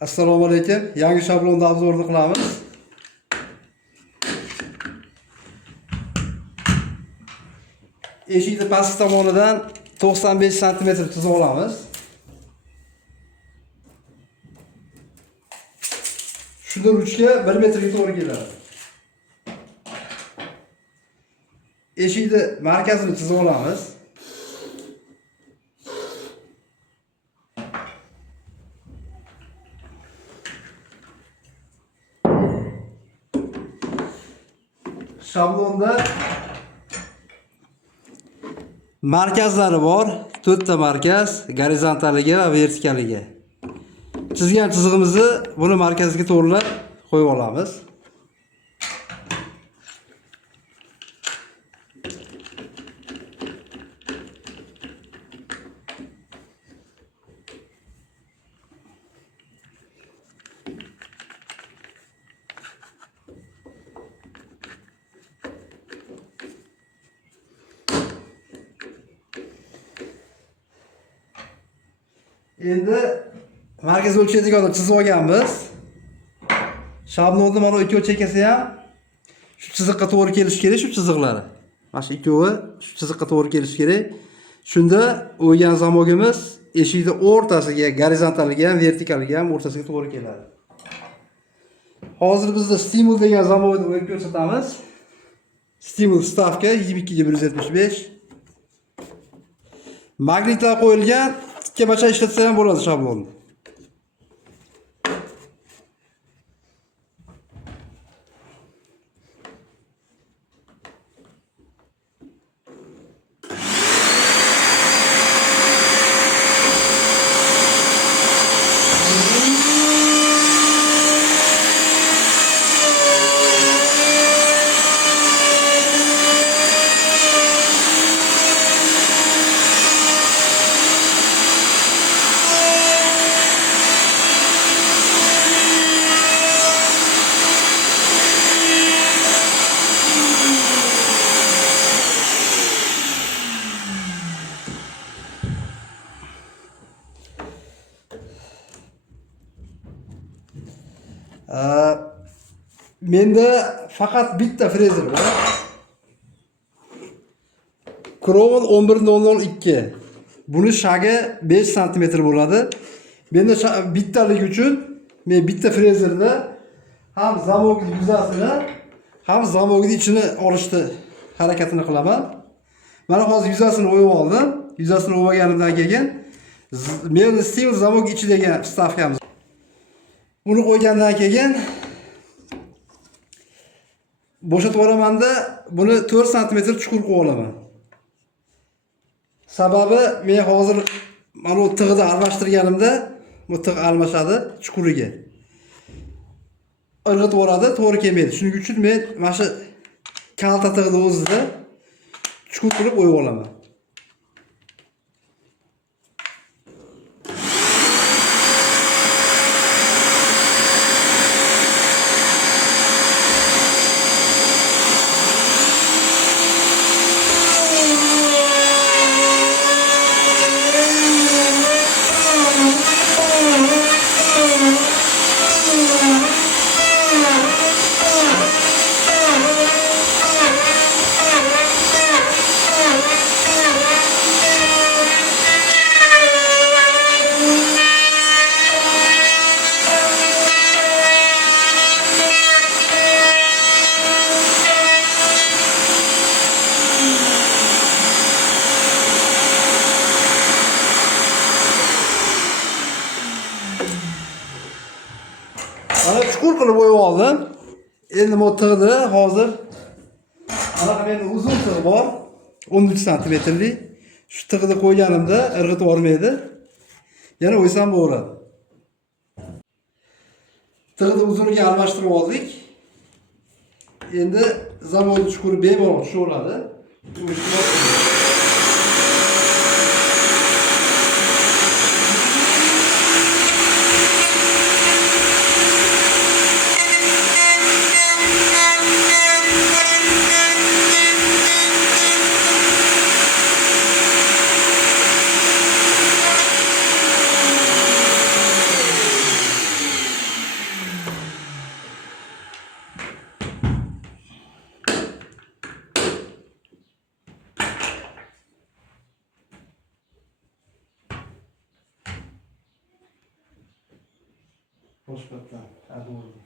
Assalomu alaykum. Yangi shablonni obzorni qilamiz. Eshikni pastki tomonidan 95 sm tuzib olamiz. Shundan uchiga 1 metrga to'g'ri keladi. Eshikni markazini chizib olamiz. Shablonda markazlari bor. 4 ta markaz, gorizontaliga va vertikaliga. Chizgan chizig'imizni buni markaziga to'g'rilab qo'yib olamiz. Endi markaz o'lchaydiganini chizib olganmiz. Shablonni mana ikki o'lchak kelsa ham shu chiziqqa to'g'ri kelishi kerak, shu chiziqlari. Mana shu ikkovi shu chiziqqa to'g'ri kelishi kerak. Shunda o'ygan zamogimiz eshikni o'rtasiga, gorizontaliga ham, vertikaliga ham o'rtasiga to'g'ri keladi. Hozir bizda stimul degan zamogni o'yib ko'rsatamiz. Stimul stavka 22 ga 175. Magnitlar qo'yilgan. Ikkimacha ishlatsa ham bo'ladi shablonni. Menda faqat bitta frezer bor. Kron 11002. Buni shagi 5 sm bo'ladi. Menda bittaligi uchun men bitta frezerda ham zamogni yuzasini, ham zamogni ichini olishni harakatini qilaman. Mana hozir yuzasini o'yib oldim. Yuzasini o'yganimdan keyin men stil zamog ichidagi stavkamiz. Buni qo'ygandan keyin bo'shatib yuboramanda buni 4 sm chuqur qo'yib olaman. Sababi men hozir mana bu tig'ni almashtirganimda bu tig' almashadi chuquriga. Irg'itib yuboradi, to'g'ri kelmaydi. Shuning uchun men mana shu kalta tig'ni o'zida chuqur qilib o'yib olaman. Mana chuqur qilib o'yib oldim. Endi bu tig'ni hozir mana menda uzun tig' bor, 13 sm. Shu tig'ni qo'yganimda irg'itib yubormaydi. Yana o'ysam bo'ladi. Tig'ni uzuniga almashtirib oldik. Endi zamogni chuquri bemalol tushaveradi. Boshqatdan. Ha, bo'ldi.